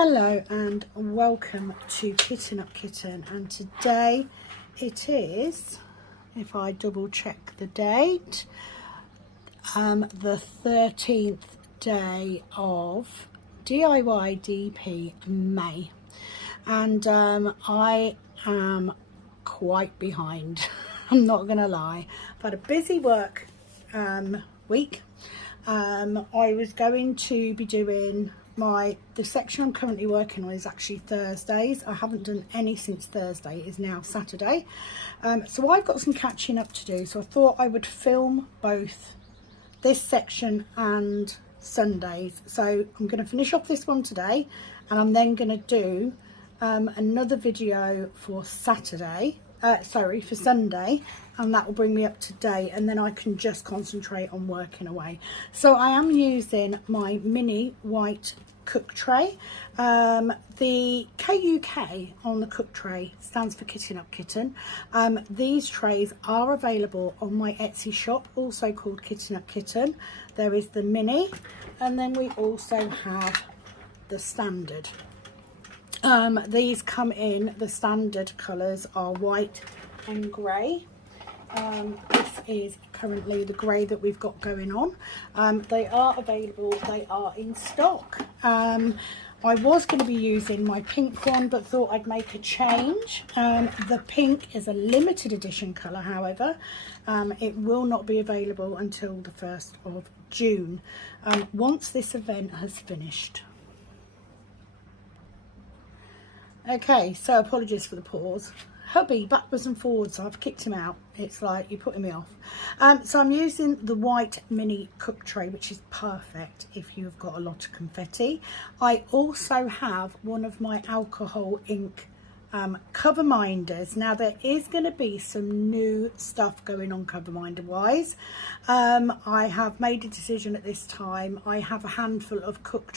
Hello and welcome to Kitten Up Kitten, and today it is, if I double check the date, the 13th day of DIY DP May, and I am quite behind. I'm not gonna lie. I've had a busy work week. I was going to be doing the section I'm currently working on is actually Thursdays. I haven't done any since Thursday. It is now Saturday. So I've got some catching up to do. So I thought I would film both this section and Sundays. So I'm going to finish off this one today, and I'm then going to do another video for Sunday, and that will bring me up to date, and then I can just concentrate on working away. So I am using my mini white cook tray. The KUK on the cook tray stands for Kitten Up Kitten. These trays are available on my Etsy shop, also called Kitten Up Kitten. There is the mini, and then we also have the standard. These come in, the standard colours are white and grey. This is currently the grey that we've got going on. They are available, they are in stock. I was going to be using my pink one, but thought I'd make a change. The pink is a limited edition colour, however. It will not be available until the 1st of June, once this event has finished. Okay, so apologies for the pause. Hubby backwards and forwards, I've kicked him out. It's like you're putting me off. So I'm using the white mini cook tray, which is perfect if you've got a lot of confetti. I also have one of my alcohol ink cover minders. Now there is going to be some new stuff going on cover minder wise. I have made a decision at this time. I have a handful of cook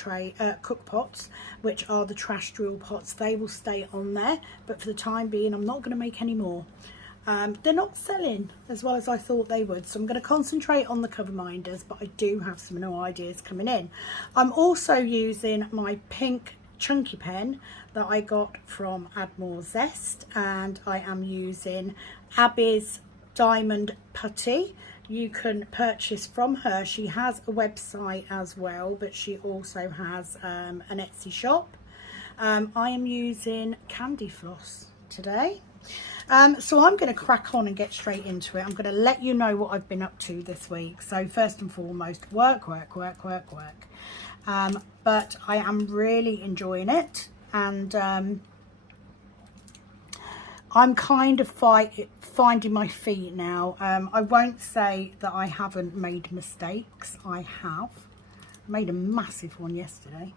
pots, which are the trash drill pots. They will stay on there, but for the time being I'm not going to make any more. They're not selling as well as I thought they would, so I'm going to concentrate on the cover minders, but I do have some new ideas coming in. I'm also using my pink chunky pen that I got from Admore Zest, and I am using Abby's Diamond Putty. You can purchase from her. She has a website as well, but she also has an Etsy shop. I am using Candy Floss today. So I'm going to crack on and get straight into it. I'm going to let you know what I've been up to this week. So first and foremost, work. But I am really enjoying it, and I'm kind of finding my feet now. I won't say that I haven't made mistakes. I have made a massive one yesterday,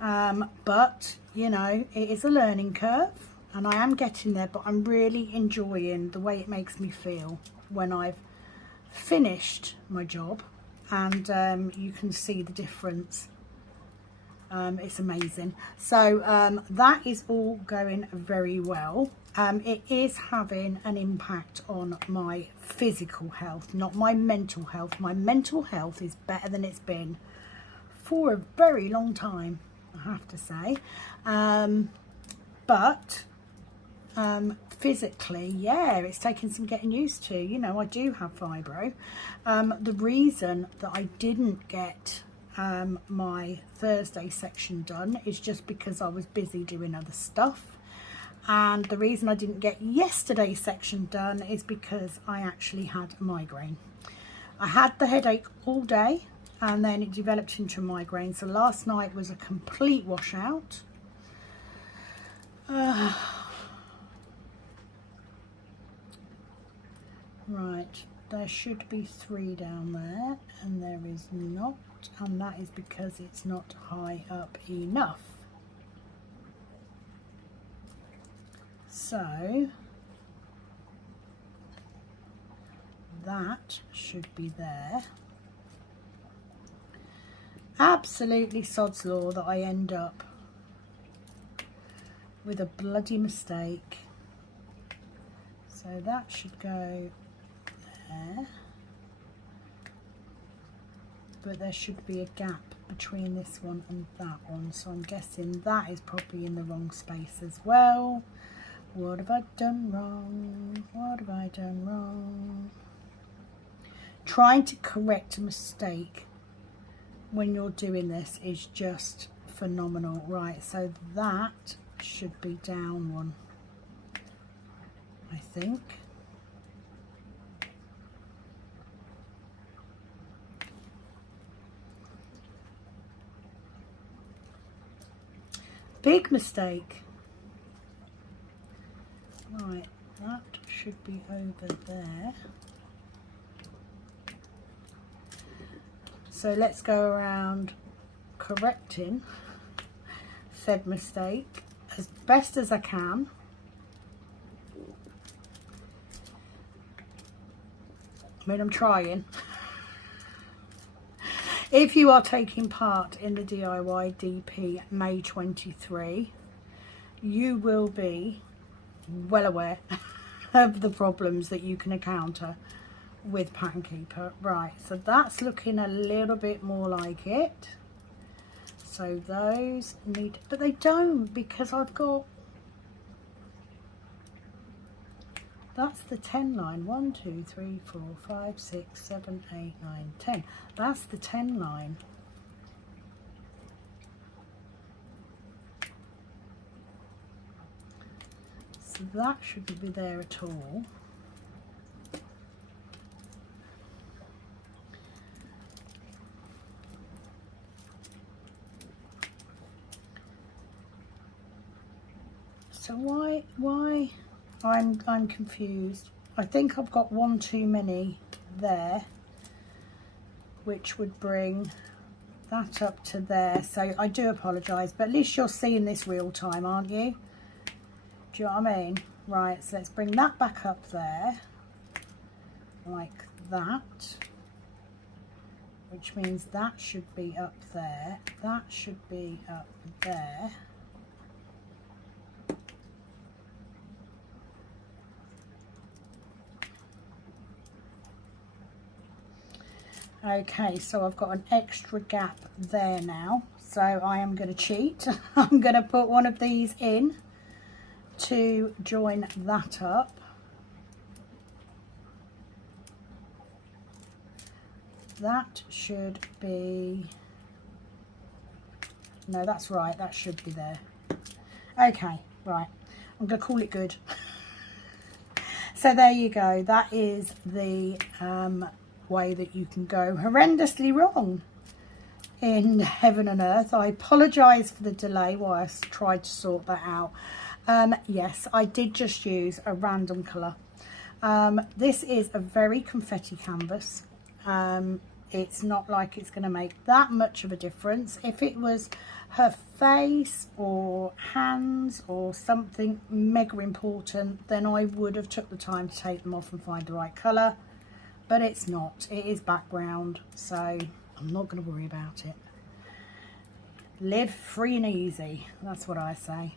but you know, it is a learning curve, and I am getting there, but I'm really enjoying the way it makes me feel when I've finished my job, and you can see the difference. It's amazing. So that is all going very well. It is having an impact on my physical health, not my mental health. My mental health is better than it's been for a very long time, I have to say. But physically, yeah, it's taken some getting used to. You know, I do have fibro. The reason that I didn't get my Thursday section done is just because I was busy doing other stuff, and the reason I didn't get yesterday's section done is because I actually had a migraine. I had the headache all day, and then it developed into a migraine. So last night was a complete washout. Right, there should be 3 down there, and there is not, and that is because it's not high up enough. So that should be there. Absolutely sod's law that I end up with a bloody mistake. So that should go there. but there should be a gap between this one and that one, so I'm guessing that is probably in the wrong space as well. What have I done wrong? What have I done wrong? Trying to correct a mistake when you're doing this is just phenomenal. Right, so that should be down one, I think. Big mistake. Right, that should be over there. So let's go around correcting said mistake as best as I can. I mean, I'm trying. If you are taking part in the DIY DP May 23, you will be well aware of the problems that you can encounter with Pattern Keeper. Right, so that's looking a little bit more like it. So those need, but they don't, because I've got, that's the 10 line. 1, 2, 3, 4, 5, 6, 7, 8, 9, 10. That's the 10 line. So that shouldn't be there at all. So why I'm confused. I think I've got one too many there, which would bring that up to there. So I do apologise, but at least you're seeing this real time, aren't you? Do you know what I mean? Right, so let's bring that back up there, like that, which means that should be up there. That should be up there. Okay, so I've got an extra gap there now, so I am going to cheat. I'm going to put one of these in to join that up. That should be, no, that's right, that should be there. Okay, right, I'm going to call it good. So there you go, that is the way that you can go horrendously wrong in Heaven and Earth. I apologise for the delay while I tried to sort that out. Yes, I did just use a random colour. This is a very confetti canvas. It's not like it's going to make that much of a difference. If it was her face or hands or something mega important, then I would have took the time to take them off and find the right colour. But it's not. It is background, so I'm not going to worry about it. Live free and easy. That's what I say.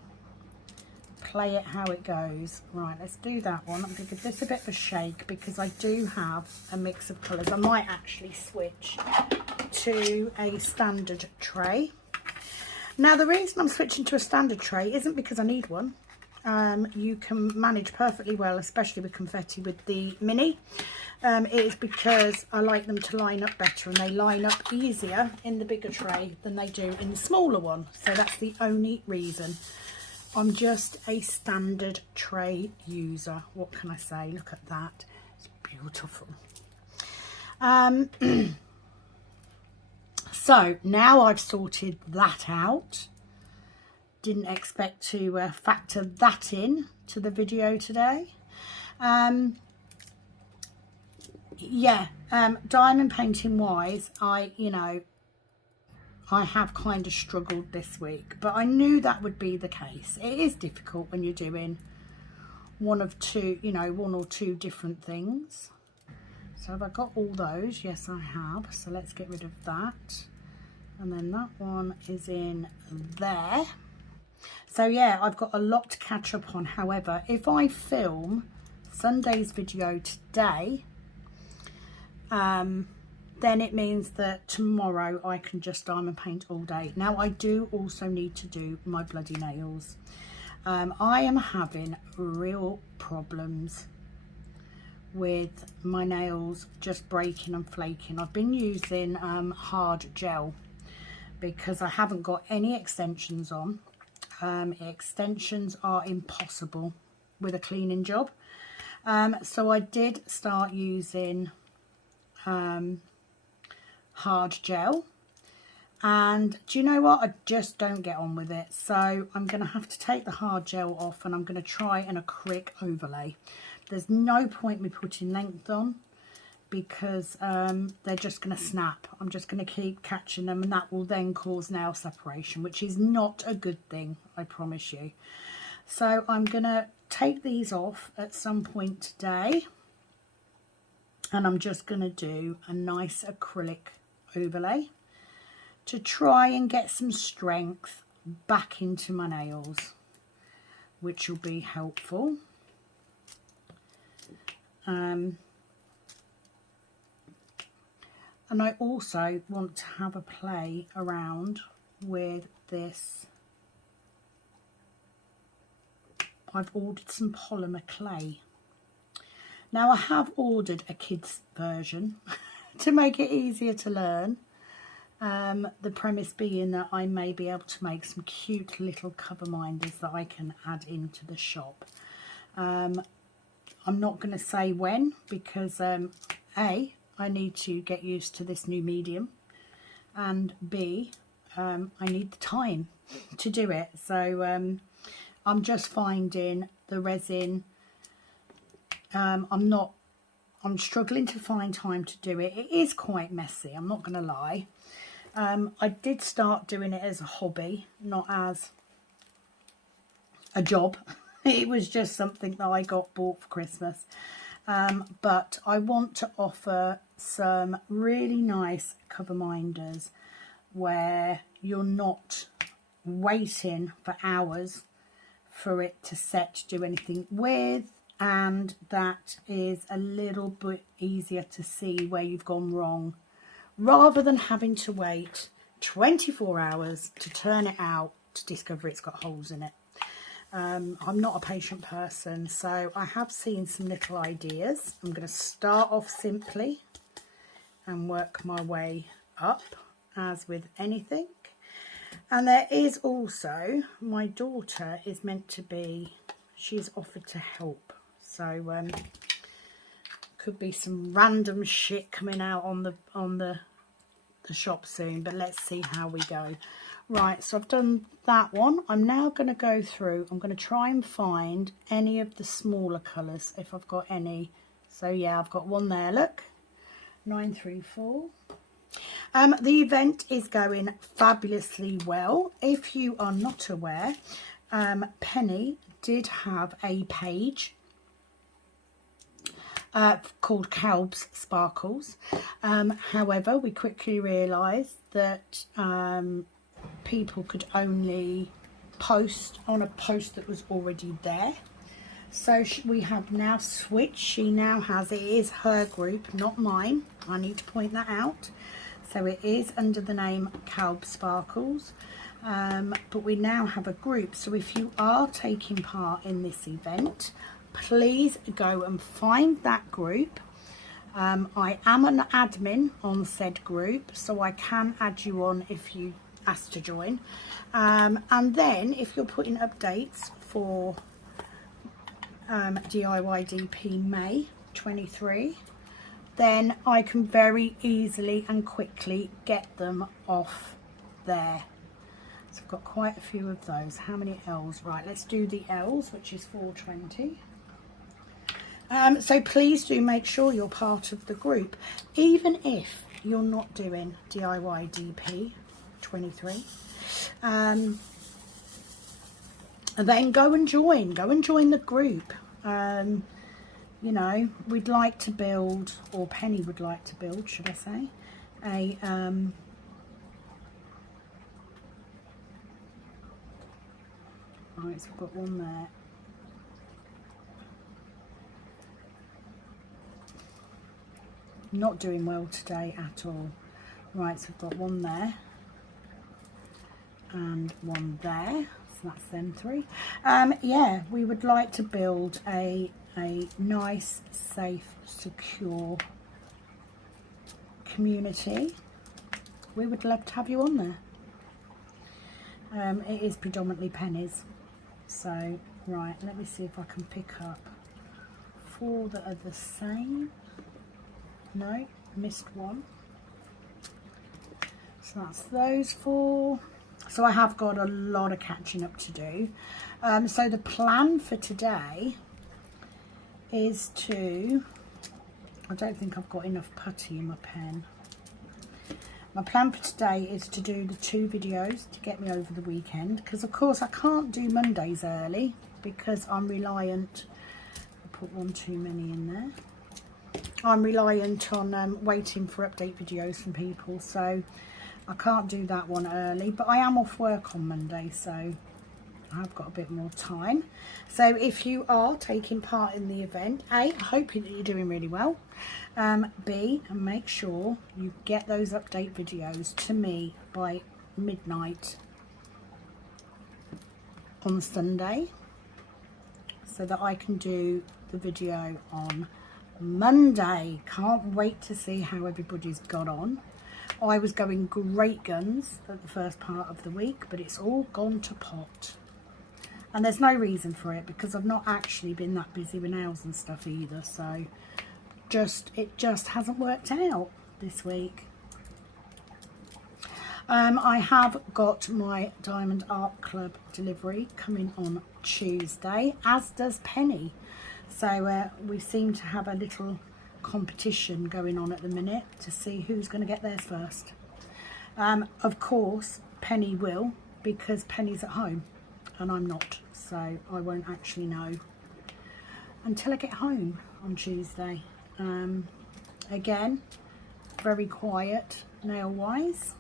Play it how it goes. Right, let's do that one. I'm going to give this a bit of a shake because I do have a mix of colours. I might actually switch to a standard tray. Now, the reason I'm switching to a standard tray isn't because I need one. You can manage perfectly well, especially with confetti, with the mini. It is because I like them to line up better, and they line up easier in the bigger tray than they do in the smaller one. So that's the only reason. I'm just a standard tray user. What can I say? Look at that. It's beautiful. So now I've sorted that out. Didn't expect to factor that in to the video today. Yeah, diamond painting wise, I have kind of struggled this week, but I knew that would be the case. It is difficult when you're doing one or two different things. So have I got all those? Yes, I have. So let's get rid of that. And then that one is in there. So yeah, I've got a lot to catch up on. However, if I film Sunday's video today, then it means that tomorrow I can just diamond paint all day. Now I do also need to do my bloody nails. I am having real problems with my nails just breaking and flaking. I've been using hard gel because I haven't got any extensions on. Extensions are impossible with a cleaning job. So I did start using hard gel, and do you know what, I just don't get on with it, so I'm going to have to take the hard gel off and I'm going to try an acrylic overlay. There's no point me putting length on because they're just going to snap. I'm just going to keep catching them, and that will then cause nail separation, which is not a good thing, I promise you. So I'm going to take these off at some point today, and I'm just going to do a nice acrylic overlay to try and get some strength back into my nails, which will be helpful. And I also want to have a play around with this. I've ordered some polymer clay. Now I have ordered a kid's version to make it easier to learn. The premise being that I may be able to make some cute little cover minders that I can add into the shop. I'm not going to say when because A, I need to get used to this new medium, and B, I need the time to do it. So I'm just finding the resin, I'm struggling to find time to do it. It is quite messy, I'm not going to lie. I did start doing it as a hobby, not as a job. It was just something that I got bought for Christmas. But I want to offer some really nice cover minders where you're not waiting for hours for it to set to do anything with, and that is a little bit easier to see where you've gone wrong, rather than having to wait 24 hours to turn it out to discover it's got holes in it. I'm not a patient person, so I have seen some little ideas. I'm going to start off simply and work my way up, as with anything. And there is also, my daughter is meant to be, she's offered to help, so could be some random shit coming out on the shop soon, but let's see how we go. Right, so I've done that one. I'm now going to go through, I'm going to try and find any of the smaller colours if I've got any. So yeah, I've got one there, look, 934. The event is going fabulously well. If you are not aware, Penny did have a page called Calb's Sparkles. However, we quickly realised that people could only post on a post that was already there. So we have now switched. She now has, it is her group, not mine. I need to point that out. So it is under the name Calb Sparkles. But we now have a group. So if you are taking part in this event, please go and find that group. I am an admin on said group, so I can add you on if you ask to join. And then if you're putting updates for DIY DP May 23, then I can very easily and quickly get them off there. So I've got quite a few of those. How many L's? Right, let's do the L's, which is 420. So please do make sure you're part of the group, even if you're not doing DIY DP 23. And then go and join the group. You know, we'd like to build, or Penny would like to build, should I say, a right, so I've got one there. Not doing well today at all. Right, so we've got one there and one there, so that's them three. Yeah, we would like to build a nice, safe, secure community. We would love to have you on there. It is predominantly pennies, so right, let me see if I can pick up 4 that are the same. No, missed one. So that's those 4. So I have got a lot of catching up to do. So the plan for today is to, I don't think I've got enough putty in my pen. My plan for today is to do the 2 videos to get me over the weekend, because of course I can't do Mondays early because I'm reliant, I put one too many in there. I'm reliant on waiting for update videos from people, so I can't do that one early, but I am off work on Monday, so I've got a bit more time. So if you are taking part in the event, A, I hope that you're doing really well. B, make sure you get those update videos to me by midnight on Sunday so that I can do the video on Monday. Can't wait to see how everybody's got on. I was going great guns at the first part of the week, but it's all gone to pot. And there's no reason for it because I've not actually been that busy with nails and stuff either. So it just hasn't worked out this week. I have got my Diamond Art Club delivery coming on Tuesday, as does Penny. So we seem to have a little competition going on at the minute to see who's going to get theirs first. Of course Penny will, because Penny's at home and I'm not, so I won't actually know until I get home on Tuesday. Again, very quiet nail wise,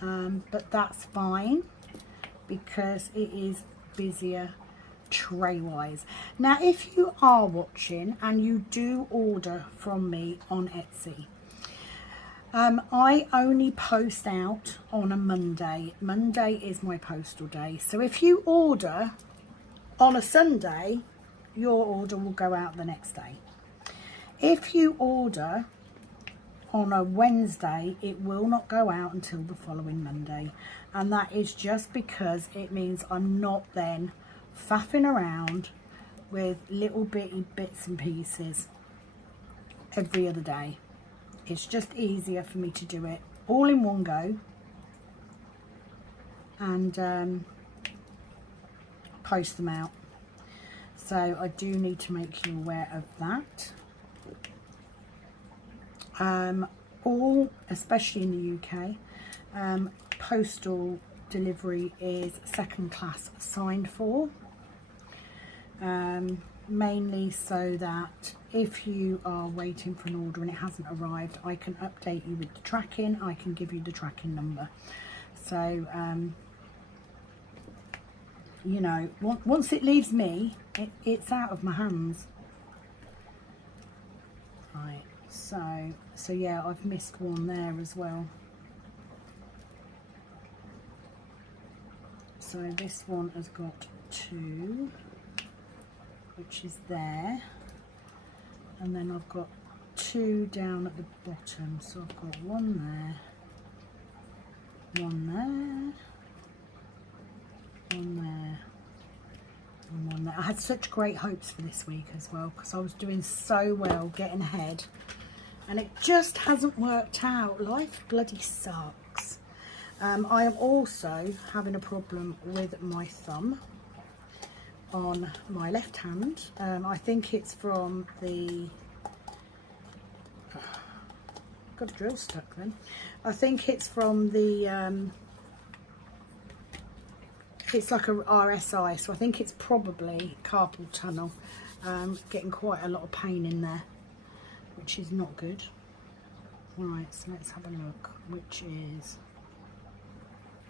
but that's fine because it is busier tray wise. Now if you are watching and you do order from me on Etsy, I only post out on a Monday. Monday is my postal day, so if you order on a Sunday, your order will go out the next day. If you order on a Wednesday, it will not go out until the following Monday, and that is just because it means I'm not then faffing around with little bitty bits and pieces every other day. It's just easier for me to do it all in one go and post them out. So I do need to make you aware of that. All, especially in the UK, postal delivery is second class signed for, mainly so that if you are waiting for an order and it hasn't arrived, I can update you with the tracking. I can give you the tracking number. So you know, once it leaves me, it's out of my hands. Right, so yeah, I've missed one there as well. So this one has got 2, which is there, and then I've got 2 down at the bottom. So I've got one there, one there, one there, and one there. I had such great hopes for this week as well because I was doing so well, getting ahead, and it just hasn't worked out. Life bloody sucks. I am also having a problem with my thumb on my left hand. I think it's from the got a drill stuck then. I think it's from the it's like a RSI, so I think it's probably carpal tunnel. Getting quite a lot of pain in there, which is not good. Right, so let's have a look, which is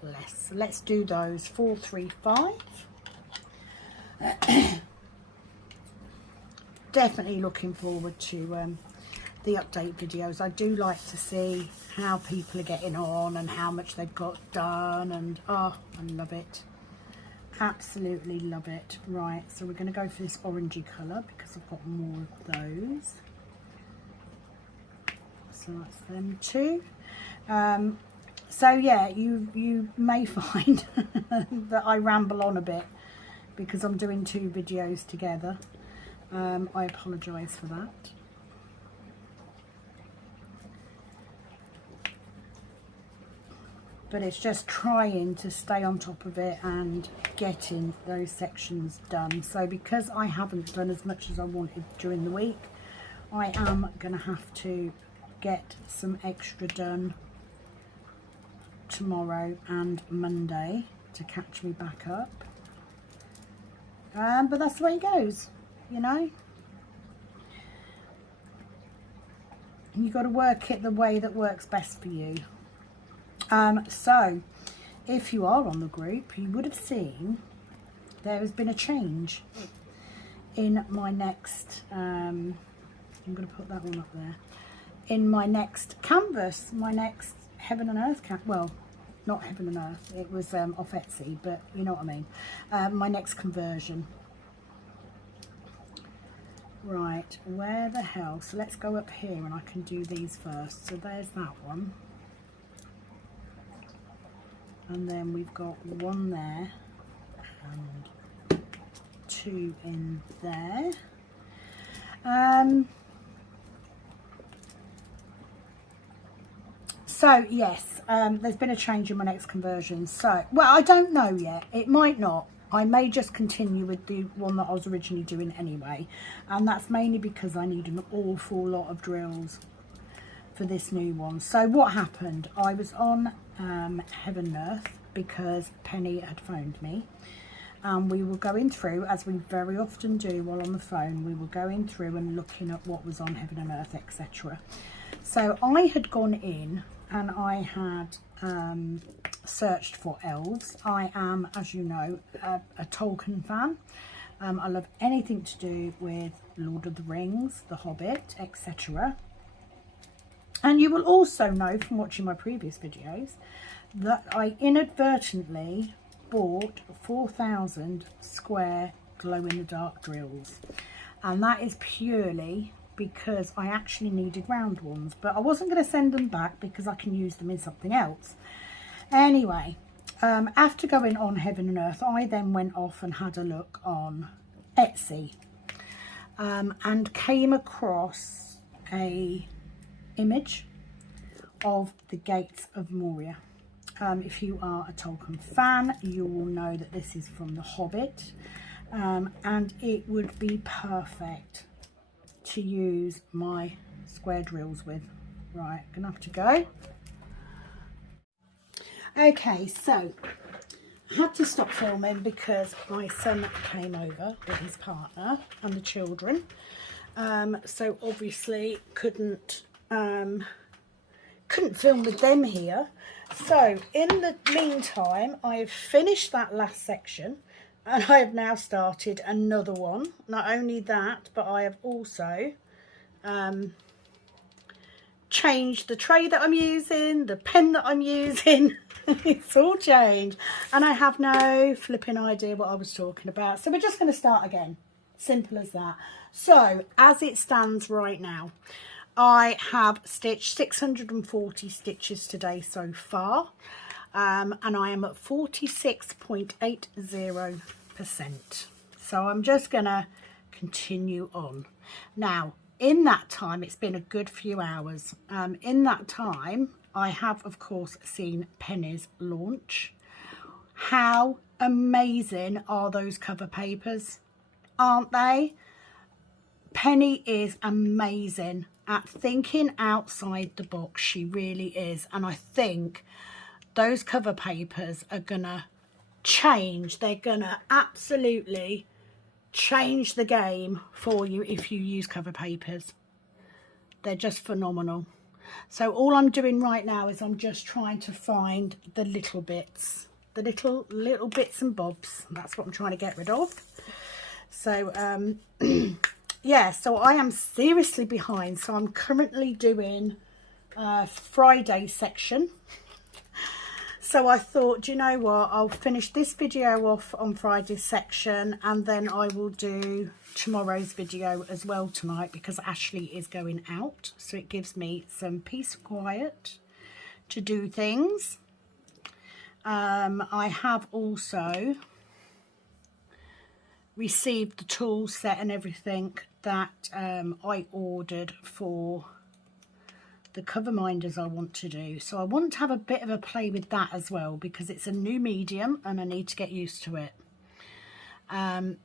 less. Let's do those 4, 3, 5. Definitely looking forward to the update videos. I do like to see how people are getting on and how much they've got done, and oh, I love it. Absolutely love it. Right, so we're going to go for this orangey colour because I've got more of those. So that's them two. So yeah, you may find that I ramble on a bit because I'm doing two videos together. I apologise for that. But it's just trying to stay on top of it and getting those sections done. So because I haven't done as much as I wanted during the week, I am going to have to get some extra done tomorrow and Monday to catch me back up. But that's the way it goes, you know. You've got to work it the way that works best for you. So if you are on the group, you would have seen there has been a change in my next I'm going to put that one up there, in my next canvas, my next Heaven and Earth well, not Heaven and Earth, it was off Etsy, but you know what I mean. My next conversion. Right, where the hell, so let's go up here and I can do these first. So there's that one. And then we've got one there and two in there. So yes, there's been a change in my next conversion. So, well, I don't know yet. It might not. I may just continue with the one that I was originally doing anyway. And that's mainly because I need an awful lot of drills for this new one. So what happened, I was on Heaven and Earth because Penny had phoned me, and we were going through, as we very often do while on the phone, we were going through and looking at what was on Heaven and Earth, etc. So I had gone in and I had searched for elves. I am, as you know, a Tolkien fan. I love anything to do with Lord of the Rings, The Hobbit, etc. And you will also know from watching my previous videos that I inadvertently bought 4,000 square glow-in-the-dark drills. And that is purely because I actually needed round ones. But I wasn't going to send them back because I can use them in something else. Anyway, after going on Heaven and Earth, I then went off and had a look on Etsy. And came across a image of the Gates of Moria. If you are a Tolkien fan, you will know that this is from The Hobbit, and it would be perfect to use my square drills with. Right, gonna have to go. Okay, so I had to stop filming because my son came over with his partner and the children, so obviously couldn't film with them here. So in the meantime, I have finished that last section and I have now started another one. Not only that, but I have also changed the tray that I'm using, the pen that I'm using. It's all changed and I have no flipping idea what I was talking about. So we're just going to start again. Simple as that. So as it stands right now, I have stitched 640 stitches today so far, and I am at 46.80%. So I'm just going to continue on. Now, in that time, it's been a good few hours. In that time, I have, of course, seen Penny's launch. How amazing are those cover papers, aren't they? Penny is amazing at thinking outside the box. She really is. And I think those cover papers are gonna change. They're gonna absolutely change the game for you if you use cover papers. They're just phenomenal. So all I'm doing right now is I'm just trying to find the little bits, the little bits and bobs. That's what I'm trying to get rid of. So yeah, so I am seriously behind. So I'm currently doing Friday section. So I thought, do you know what, I'll finish this video off on Friday's section, and then I will do tomorrow's video as well tonight, because Ashley is going out, so it gives me some peace and quiet to do things. I have also received the tool set and everything that I ordered for the cover minders I want to do. So I want to have a bit of a play with that as well, because it's a new medium and I need to get used to it. Other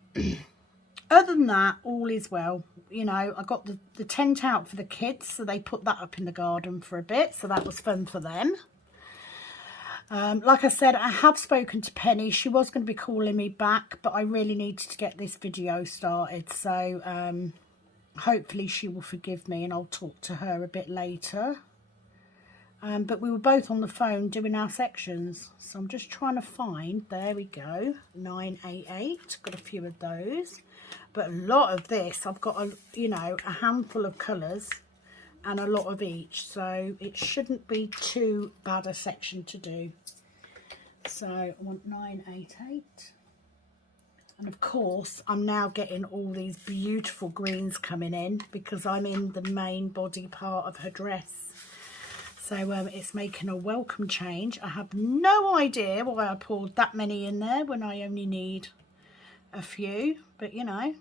than that, all is well. You know, I got the tent out for the kids, so they put that up in the garden for a bit, so that was fun for them. Like I said, I have spoken to Penny. She was going to be calling me back, but I really needed to get this video started, so hopefully she will forgive me and I'll talk to her a bit later. But we were both on the phone doing our sections, so I'm just trying to find, there we go, 988, got a few of those, but a lot of this, I've got a handful of colours and a lot of each, so it shouldn't be too bad a section to do. So I want 988. And of course, I'm now getting all these beautiful greens coming in because I'm in the main body part of her dress. So it's making a welcome change. I have no idea why I poured that many in there when I only need a few, but you know.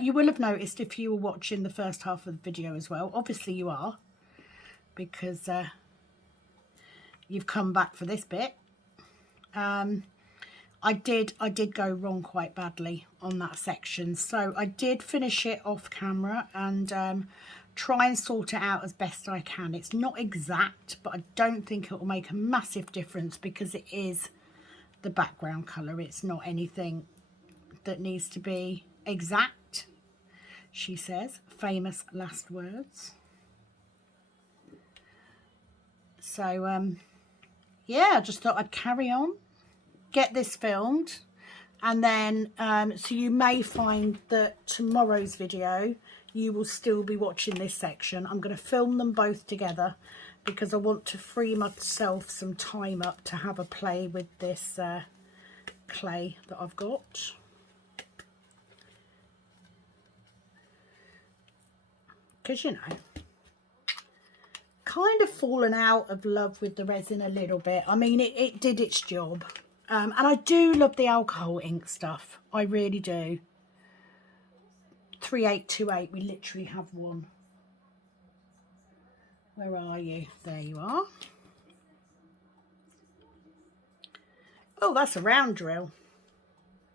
You will have noticed if you were watching the first half of the video as well. Obviously you are, because you've come back for this bit. I did go wrong quite badly on that section, so I did finish it off camera and try and sort it out as best I can. It's not exact, but I don't think it will make a massive difference because it is the background colour. It's not anything that needs to be exact, she says. Famous last words. So yeah, I just thought I'd carry on, get this filmed, and then so you may find that tomorrow's video you will still be watching this section. I'm going to film them both together because I want to free myself some time up to have a play with this clay that I've got. Because, you know, kind of fallen out of love with the resin a little bit. I mean, it did its job. And I do love the alcohol ink stuff. I really do. 3828, we literally have one. Where are you? There you are. Oh, that's a round drill.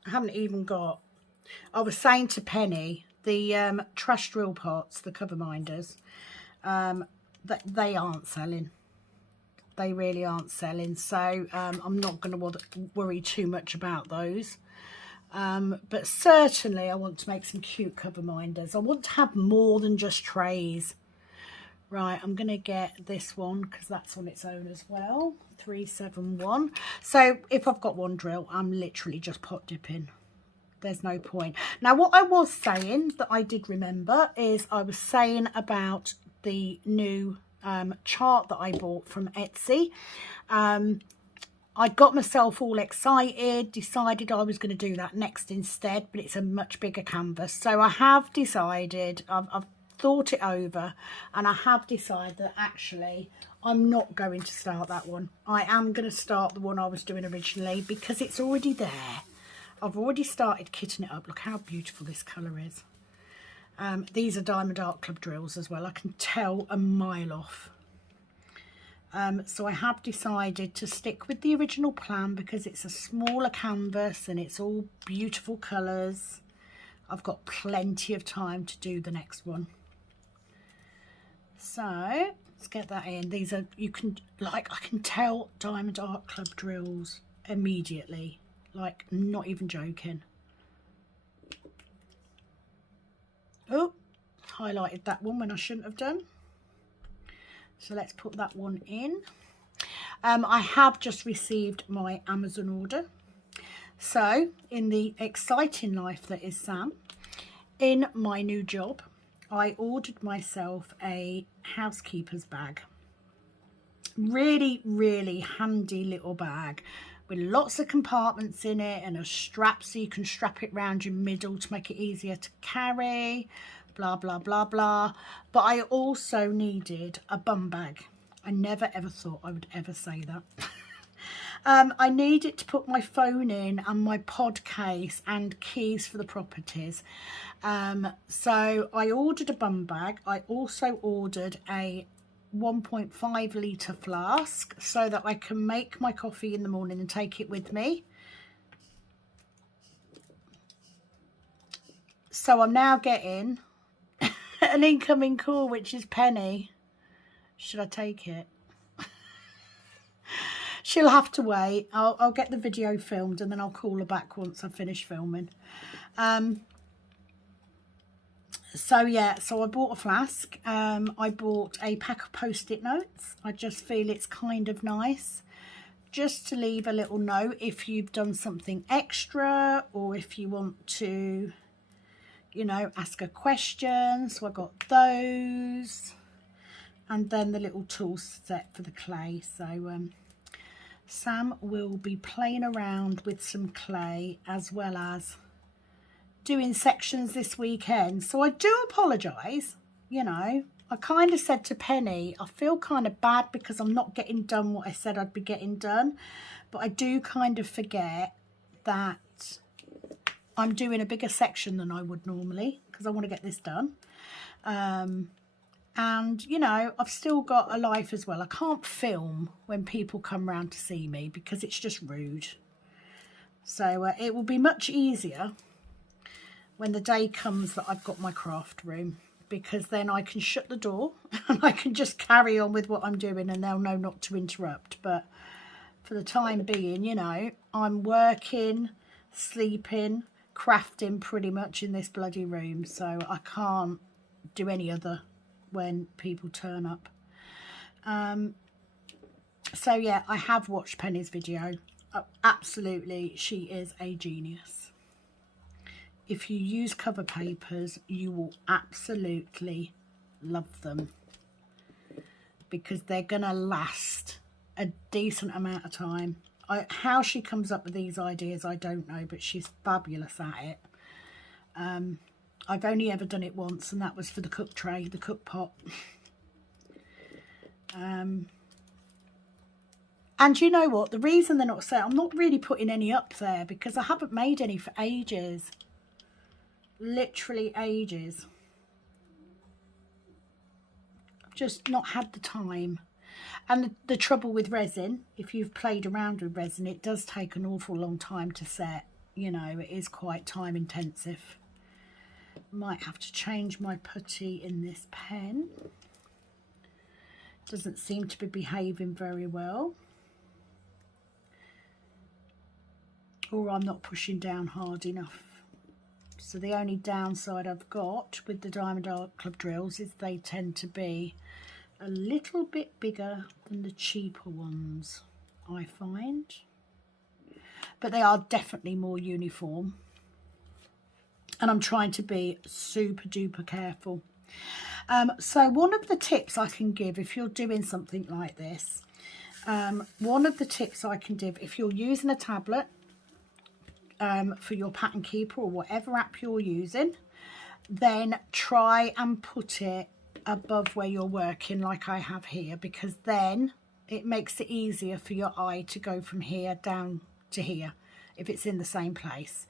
I haven't even got... I was saying to Penny, the trash drill pots, the cover minders, that they aren't selling. They really aren't selling, so I'm not going to worry too much about those. But certainly I want to make some cute cover minders. I want to have more than just trays. Right, I'm going to get this one because that's on its own as well. 371. So if I've got one drill, I'm literally just pot dipping. There's no point. Now, what I was saying that I did remember is I was saying about the new chart that I bought from Etsy. I got myself all excited, decided I was going to do that next instead, but it's a much bigger canvas. So I have decided, I've thought it over, and I have decided that actually I'm not going to start that one. I am going to start the one I was doing originally because it's already there. I've already started kitting it up. Look how beautiful this colour is. These are Diamond Art Club drills as well. I can tell a mile off. So I have decided to stick with the original plan because it's a smaller canvas and it's all beautiful colours. I've got plenty of time to do the next one. So let's get that in. These are, you can, like, I can tell Diamond Art Club drills immediately. Like, not even joking. Oh, highlighted that one when I shouldn't have done. So let's put that one in. I have just received my Amazon order. So in the exciting life that is Sam, in my new job, I ordered myself a housekeeper's bag. Really, really handy little bag with lots of compartments in it and a strap so you can strap it around your middle to make it easier to carry, blah, blah, blah, blah. But I also needed a bum bag. I never ever thought I would ever say that. I needed to put my phone in and my pod case and keys for the properties. So I ordered a bum bag. I also ordered a 1.5 litre flask so that I can make my coffee in the morning and take it with me. So I'm now getting an incoming call, which is Penny. Should I take it? She'll have to wait. I'll get the video filmed and then I'll call her back once I've finished filming. So yeah, so I bought a flask. I bought a pack of post-it notes. I just feel it's kind of nice just to leave a little note if you've done something extra or if you want to, you know, ask a question. So I got those, and then the little tool set for the clay. So Sam will be playing around with some clay as well as doing sections this weekend. So I do apologise, you know. I kind of said to Penny, I feel kind of bad because I'm not getting done what I said I'd be getting done. But I do kind of forget that I'm doing a bigger section than I would normally because I want to get this done. And, you know, I've still got a life as well. I can't film when people come round to see me because it's just rude. So it will be much easier when the day comes that I've got my craft room, because then I can shut the door and I can just carry on with what I'm doing and they'll know not to interrupt. But for the time being, you know, I'm working, sleeping, crafting pretty much in this bloody room. So I can't do any other when people turn up. So yeah, I have watched Penny's video. Absolutely, she is a genius. If you use cover papers, you will absolutely love them because they're gonna last a decent amount of time. How she comes up with these ideas, I don't know, but she's fabulous at it. I've only ever done it once, and that was for the cook tray, the cook pot. And you know what? The reason they're not set, I'm not really putting any up there because I haven't made any for ages. Literally ages. I've just not had the time. And the trouble with resin, if you've played around with resin, it does take an awful long time to set. You know, it is quite time intensive. Might have to change my putty in this pen. Doesn't seem to be behaving very well. Or I'm not pushing down hard enough. So the only downside I've got with the Diamond Art Club drills is they tend to be a little bit bigger than the cheaper ones, I find. But they are definitely more uniform. And I'm trying to be super duper careful. So one of the tips I can give if you're doing something like this, one of the tips I can give if you're using a tablet for your pattern keeper or whatever app you're using, then try and put it above where you're working like I have here, because then it makes it easier for your eye to go from here down to here if it's in the same place.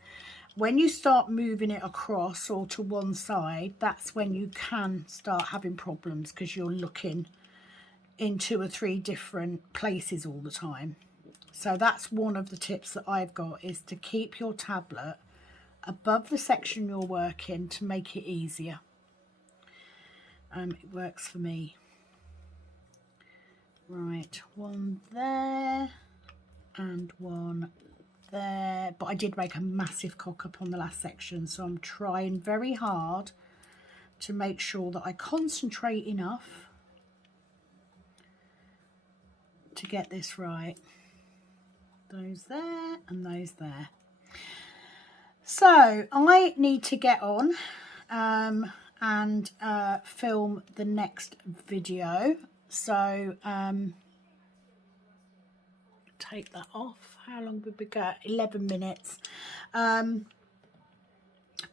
When you start moving it across or to one side, that's when you can start having problems because you're looking in 2 or 3 different places all the time. So that's one of the tips that I've got, is to keep your tablet above the section you're working to make it easier. It works for me. Right, one there and one there, but I did make a massive cock up on the last section, so I'm trying very hard to make sure that I concentrate enough to get this right. Those there and those there. So I need to get on and film the next video. So take that off. How long would we go? 11 minutes.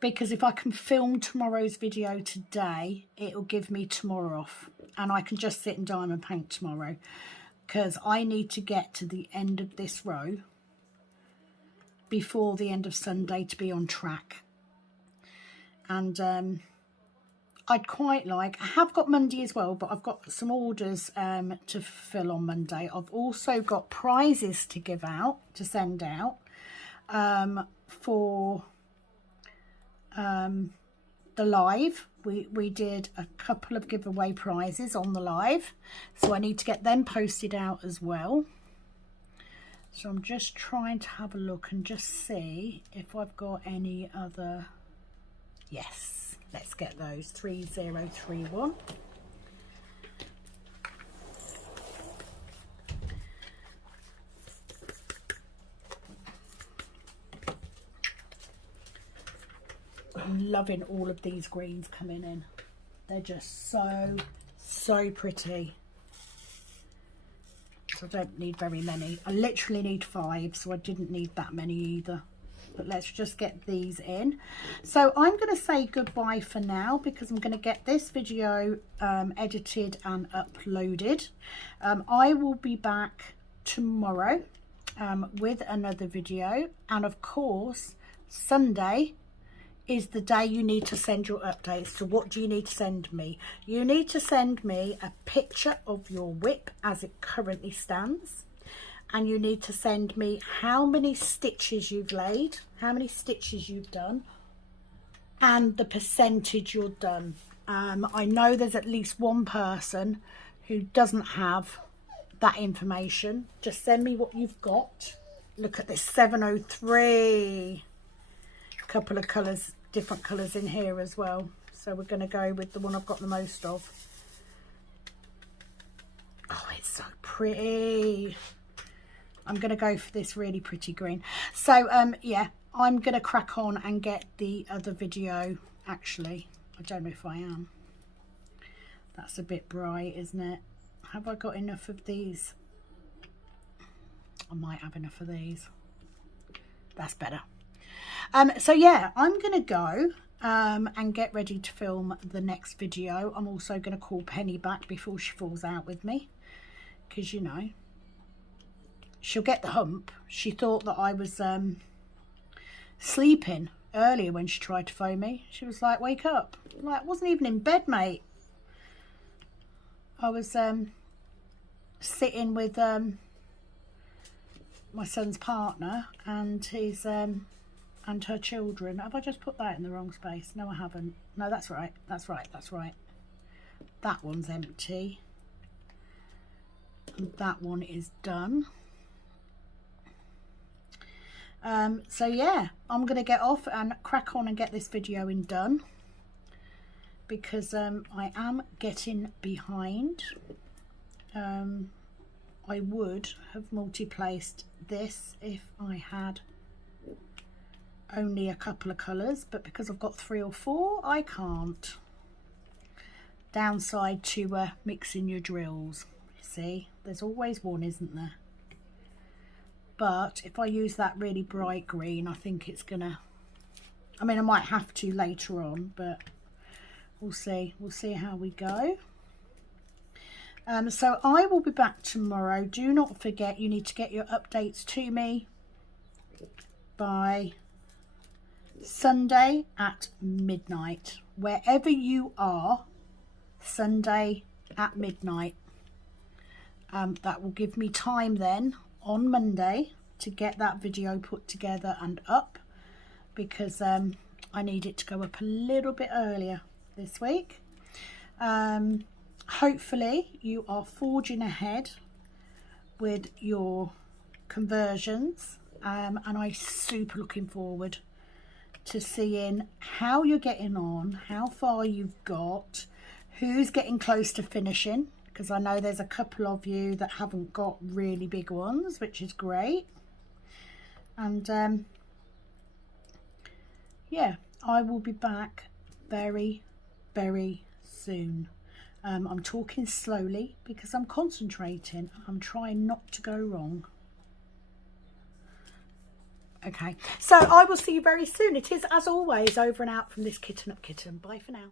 Because if I can film tomorrow's video today, it'll give me tomorrow off, and I can just sit and diamond paint tomorrow, because I need to get to the end of this row before the end of Sunday to be on track. And I'd quite like, I have got Monday as well, but I've got some orders to fill on Monday. I've also got prizes to give out, to send out for the live. We did a couple of giveaway prizes on the live, so I need to get them posted out as well. So I'm just trying to have a look and just see if I've got any other. Yes, let's get those. 3031. I'm loving all of these greens coming in. They're just so pretty. So I don't need very many. I literally need 5, so I didn't need that many either. But let's just get these in. So I'm going to say goodbye for now, because I'm going to get this video edited and uploaded. I will be back tomorrow with another video, and of course Sunday is the day you need to send your updates. So what do you need to send me? You need to send me a picture of your whip as it currently stands, and you need to send me how many stitches you've laid, how many stitches you've done, and the percentage you're done. I know there's at least one person who doesn't have that information. Just send me what you've got. Look at this 703. Couple of colours, different colours in here as well, so we're going to go with the one I've got the most of. Oh, it's so pretty. I'm going to go for this really pretty green. So yeah, I'm going to crack on and get the other video. Actually, I don't know if I am. That's a bit bright, isn't it? Have I got enough of these? I might have enough of these. That's better. So yeah, I'm going to go and get ready to film the next video. I'm also going to call Penny back before she falls out with me, because, you know, she'll get the hump. She thought that I was sleeping earlier when she tried to phone me. She was like, wake up. I'm like, I wasn't even in bed, mate. I was sitting with my son's partner and his and her children. Have I just put that in the wrong space? No, I haven't. No, that's right. That's right. That's right. That one's empty. And that one is done. So yeah, I'm going to get off and crack on and get this video done, because I am getting behind. I would have multi-placed this if I had only a couple of colours, but because I've got 3 or 4, I can't. Downside to mixing your drills. You see, there's always one, isn't there? But if I use that really bright green, I think it's gonna, I mean, I might have to later on, but we'll see. We'll see how we go. So I will be back tomorrow. Do not forget, you need to get your updates to me by Sunday at midnight. Wherever you are, Sunday at midnight. That will give me time then on Monday to get that video put together and up, because I need it to go up a little bit earlier this week. Hopefully you are forging ahead with your conversions, and I'm super looking forward to seeing how you're getting on, how far you've got, who's getting close to finishing, because I know there's a couple of you that haven't got really big ones, which is great. And yeah, I will be back very, very soon. I'm talking slowly because I'm concentrating. I'm trying not to go wrong. Okay, so I will see you very soon. It is, as always, over and out from this Kitten Up Kitten. Bye for now.